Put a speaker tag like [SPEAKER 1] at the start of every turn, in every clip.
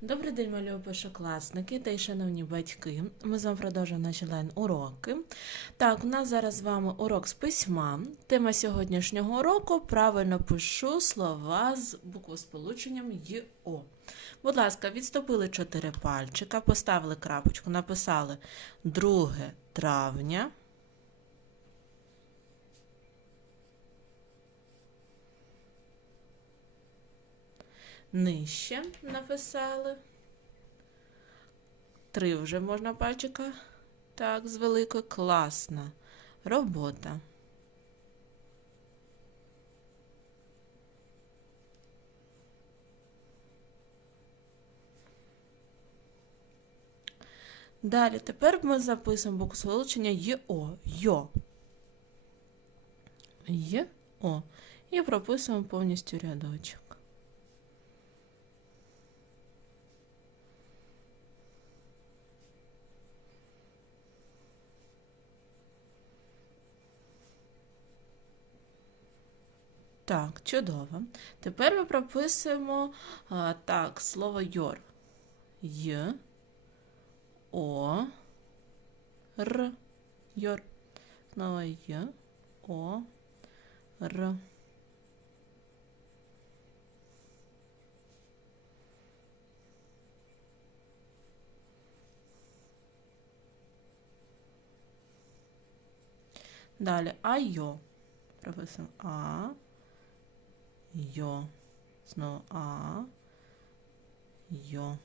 [SPEAKER 1] Добрий день, малюю першокласники та й шановні батьки. Ми з вами продовжуємо наші лайн-уроки. Так, у нас зараз з вами урок з письма. Тема сьогоднішнього уроку правильно пишу слова з буквосполученням ЙО. Будь ласка, відступили чотири пальчика, поставили крапочку, написали 2 травня. Нижче написали. Три вже можна пальчика. Так, з великою. Класна робота. Далі, тепер ми записуємо букву сполучення ЙО. Йо. Й-О. І прописуємо повністю рядочок. Так, чудово. Тепер ми прописуємо а, так, слово йор. Й, О, Р. Йор. Знову Й, О, Р. Далі айо. Прописуємо А. Йо. Знову А. Йо.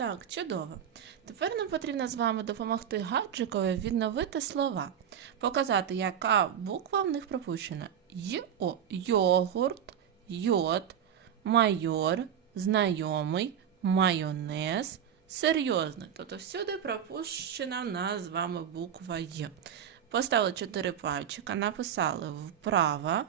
[SPEAKER 1] Так, чудово. Тепер нам потрібно з вами допомогти гаджикові відновити слова, показати, яка буква в них пропущена. Йо, йогурт, йод, майор, знайомий, майонез, серйозний. Тобто всюди пропущена в нас з вами буква Й. Поставили чотири пальчика, написали вправо.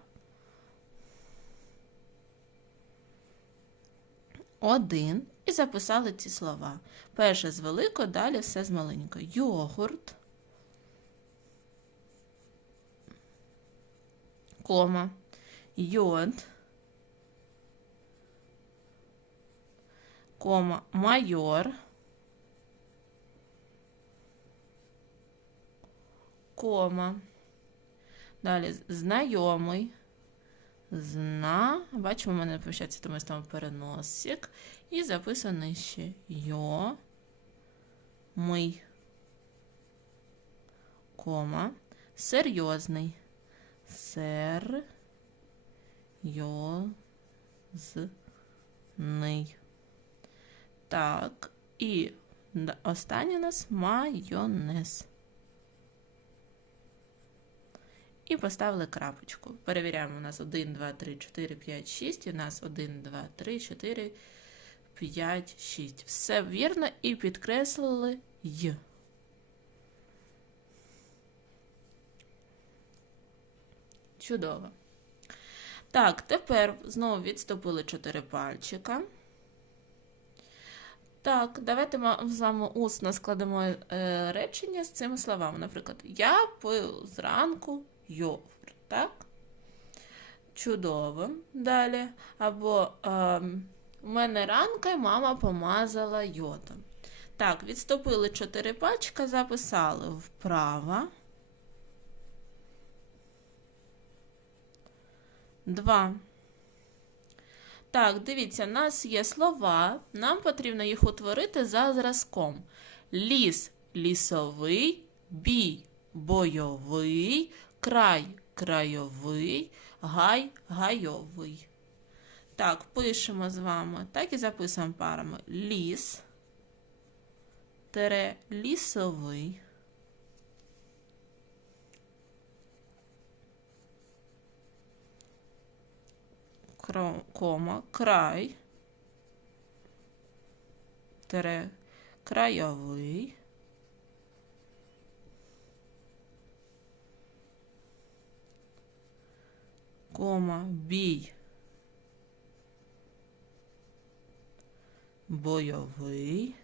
[SPEAKER 1] Один і записали ці слова. Перше з великої, далі все з маленької. Йогурт, кома, йод, кома, майор, кома. Далі знайомий. Зна. Бачимо, у мене пишеться, тому там переносик. І записано ще йо. Мий. Кома. Серйозний. Сер. Йо. З. Ний. Так. І останнє у нас майонез. І поставили крапочку. Перевіряємо, у нас 1, 2, 3, 4, 5, 6. І у нас 1, 2, 3, 4, 5, 6. Все вірно і підкреслили Й. Чудово. Так, тепер знову відступили 4 пальчика. Так, давайте ми вами усно складемо е, речення з цими словами. Наприклад, я пив зранку йогурт, так? Чудово. Далі. Або е, у мене ранка і мама помазала йодом. Так, відступили 4 пачка, записали вправо. Два. Так, дивіться, у нас є слова, нам потрібно їх утворити за зразком. Ліс лісовий, бій бойовий, край крайовий, гай гайовий. Так, пишемо з вами, так і записуємо парами. Ліс, тере лісовий. Кома, край, тере, крайовий, кома, бій, бойовий,